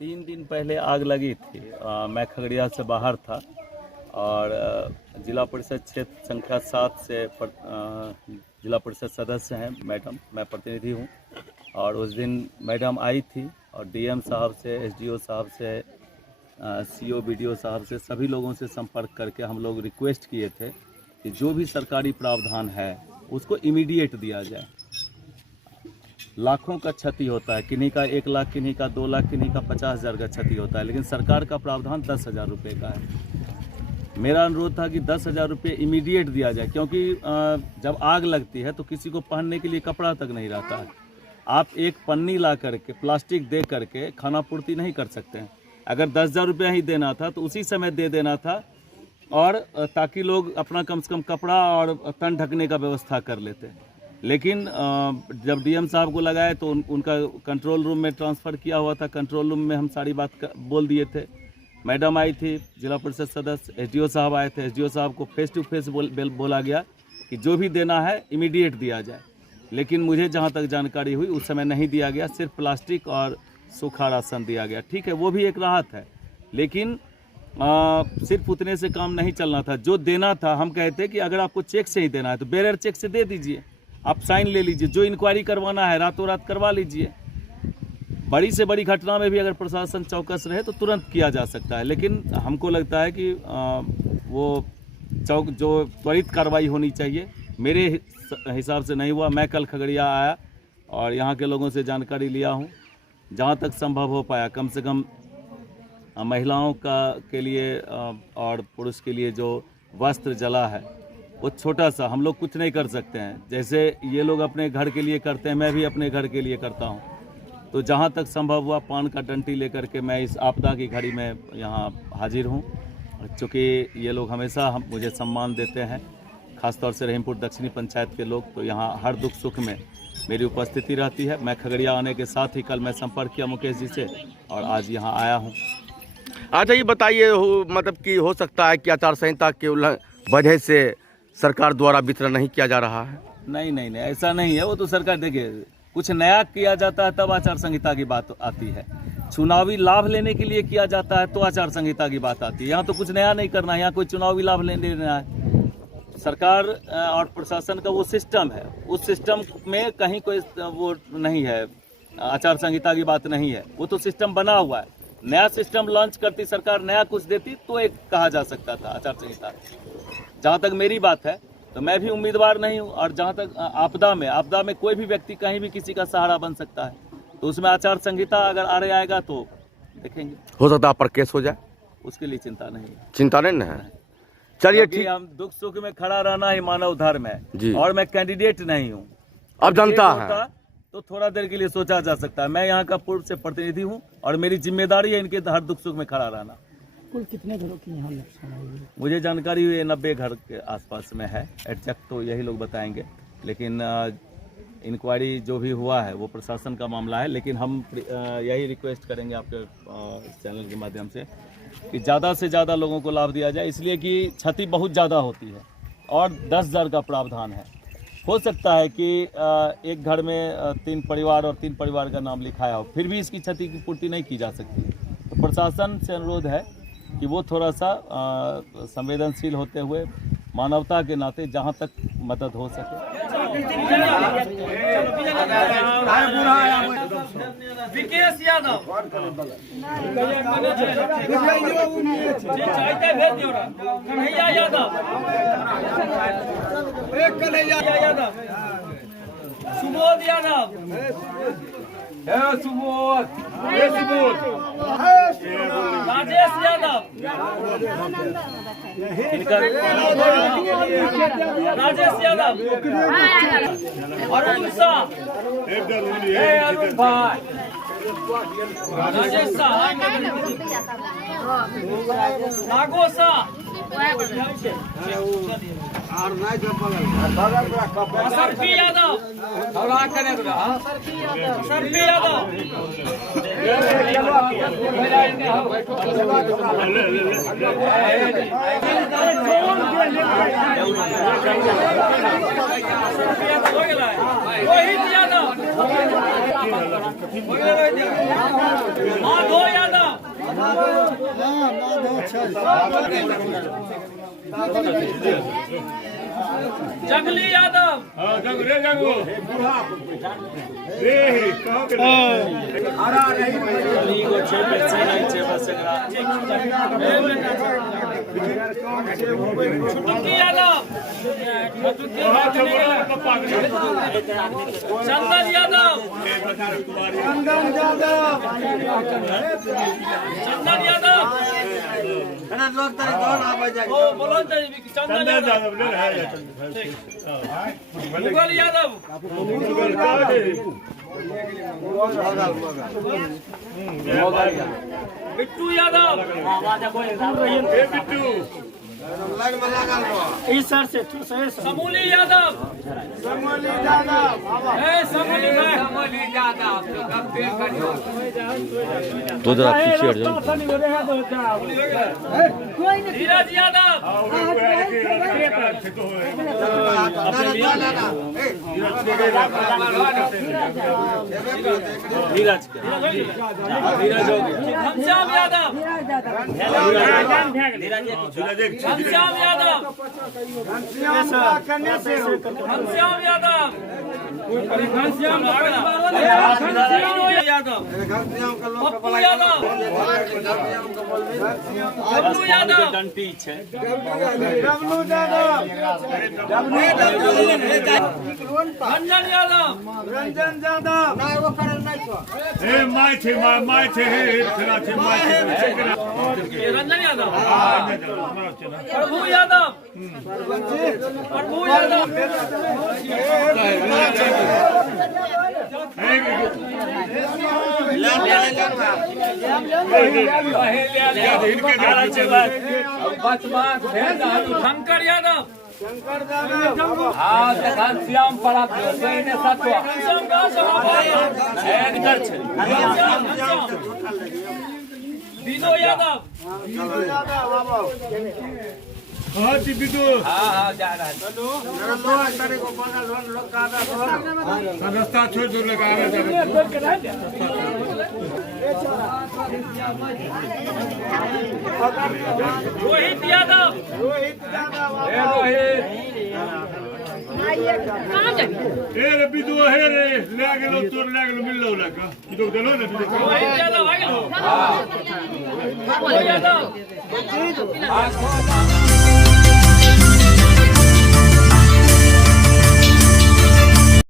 3 दिन पहले आग लगी थी। मैं खगड़िया से बाहर था और जिला परिषद क्षेत्र संख्या 7 से जिला परिषद सदस्य हैं मैडम, मैं प्रतिनिधि हूं। और उस दिन मैडम आई थी और डीएम साहब से, एसडीओ साहब से, सीओ बीडीओ साहब से, सभी लोगों से संपर्क करके हम लोग रिक्वेस्ट किए थे कि जो भी सरकारी प्रावधान है उसको इमीडिएट दिया जाए। लाखों का क्षति होता है, किन्हीं का 1 लाख, किन्हीं का 2 लाख, किन्हीं का 50,000 का क्षति होता है, लेकिन सरकार का प्रावधान 10,000 रुपये का है। मेरा अनुरोध था कि 10,000 रुपये इमीडिएट दिया जाए, क्योंकि जब आग लगती है तो किसी को पहनने के लिए कपड़ा तक नहीं रहता है। आप एक पन्नी ला करके, प्लास्टिक दे करके खाना पूर्ति नहीं कर सकते हैं। अगर 10,000 रुपया ही देना था तो उसी समय दे देना था, और ताकि लोग अपना कम से कम कपड़ा और तन ढकने का व्यवस्था कर लेते। लेकिन जब डीएम साहब को लगाए तो उनका कंट्रोल रूम में ट्रांसफ़र किया हुआ था। कंट्रोल रूम में हम सारी बात बोल दिए थे। मैडम आई थी, जिला परिषद सदस्य, एसडीओ साहब आए थे। एसडीओ साहब को फेस टू फेस बोला गया कि जो भी देना है इमीडिएट दिया जाए। लेकिन मुझे जहाँ तक जानकारी हुई उस समय नहीं दिया गया, सिर्फ प्लास्टिक और सूखा राशन दिया गया। ठीक है, वो भी एक राहत है, लेकिन सिर्फ उतने से काम नहीं चलना था। जो देना था, हम कहते कि अगर आपको चेक से ही देना है तो बेरर चेक से दे दीजिए, आप साइन ले लीजिए। जो इंक्वायरी करवाना है रातों रात करवा लीजिए। बड़ी से बड़ी घटना में भी अगर प्रशासन चौकस रहे तो तुरंत किया जा सकता है। लेकिन हमको लगता है कि वो जो त्वरित कार्रवाई होनी चाहिए, मेरे हिसाब से नहीं हुआ। मैं कल खगड़िया आया और यहाँ के लोगों से जानकारी लिया हूँ। जहाँ तक संभव हो पाया, कम से कम महिलाओं के लिए और पुरुष के लिए जो वस्त्र जला है वो छोटा सा, हम लोग कुछ नहीं कर सकते हैं। जैसे ये लोग अपने घर के लिए करते हैं, मैं भी अपने घर के लिए करता हूँ। तो जहाँ तक संभव हुआ पान का डंटी लेकर के मैं इस आपदा की घड़ी में यहाँ हाजिर हूँ। चूँकि ये लोग हमेशा मुझे सम्मान देते हैं, खासतौर से रहीमपुर दक्षिणी पंचायत के लोग, तो यहाँ हर दुख सुख में मेरी उपस्थिति रहती है। मैं खगड़िया आने के साथ ही कल मैं संपर्क किया मुकेश जी से और आज यहाँ आया हूँ। अच्छा, ये बताइए, मतलब कि हो सकता है कि आचार संहिता के वजह से सरकार द्वारा वितरण नहीं किया जा रहा है? नहीं, ऐसा नहीं है। वो तो सरकार, देखिए, कुछ नया किया जाता है तब आचार संहिता की बात आती है। चुनावी लाभ लेने के लिए किया जाता है तो आचार संहिता की बात आती है। यहाँ तो कुछ नया नहीं करना है, यहाँ कोई चुनावी लाभ लेना है। सरकार और प्रशासन का वो सिस्टम है, उस सिस्टम में कहीं कोई वो नहीं है, आचार संहिता की बात नहीं है। वो तो सिस्टम बना हुआ है। नया सिस्टम लॉन्च करती सरकार, नया कुछ देती तो एक कहा जा सकता था आचार संहिता। जहाँ तक मेरी बात है तो मैं भी उम्मीदवार नहीं हूँ। और जहाँ तक आपदा में कोई भी व्यक्ति कहीं भी किसी का सहारा बन सकता है, तो उसमें आचार संहिता अगर आड़े आएगा तो देखेंगे। हो सकता है पर केस हो जाए, उसके लिए चिंता नहीं है। चिंता नहीं है। चलिए ठीक, हम दुख सुख में खड़ा रहना ही मानव धर्म है। और मैं कैंडिडेट नहीं हूँ, अब जनता है तो थोड़ा देर के लिए सोचा जा सकता है। मैं यहाँ का पूर्व से प्रतिनिधि हूँ और मेरी जिम्मेदारी है इनके हर दुख सुख में खड़ा रहना। कुल कितने घरों की यहाँ नुकसान हुई? मुझे जानकारी हुई 90 घर के आसपास में है। एग्जैक्ट तो यही लोग बताएंगे, लेकिन इंक्वायरी जो भी हुआ है वो प्रशासन का मामला है। लेकिन हम यही रिक्वेस्ट करेंगे आपके चैनल के माध्यम से कि ज़्यादा से ज़्यादा लोगों को लाभ दिया जाए, इसलिए कि क्षति बहुत ज़्यादा होती है और 10,000 का प्रावधान है। हो सकता है कि एक घर में 3 परिवार और 3 परिवार का नाम लिखाया हो, फिर भी इसकी क्षति की पूर्ति नहीं की जा सकती। तो प्रशासन से अनुरोध है कि वो थोड़ा सा संवेदनशील होते हुए मानवता के नाते जहाँ तक मदद हो सके। विकेश यादव कन्हैया यादव, सुबोध यादव, राजेश यादव, राजेश यादव, अरुण शाह, अरुण भाई, राजेश शाह, नागो शाह, सरफी यादव, सरफी यादव, रोहित यादव, माधो यादव, जंगली यादव छुटकी यादव चंदन यादव चंदन यादव ओ बोलो चंदन यादव मुगल यादव बिट्टू यादव बिट्टू इस सर से समूली यादव समूली यादव तो जरा पीछे हट जाओ। धीरज यादव घनश्याम यादव घनश्याम यादव घनश्याम यादव घनश्याम यादव पप्पू यादव पप्पू यादव रंजन यादव रंजन यादव प्रभु यादव प्रभु यादव शंकर यादव घनश्याम विदो यादव रास्ता छोड़ दो लगा रोहित यादव हे रे बिदु हे रे ले गेलो तोर ले गेलो मिल लो लगा बिदु देलो ने बिदु रोहित यादव आ गेलो यादव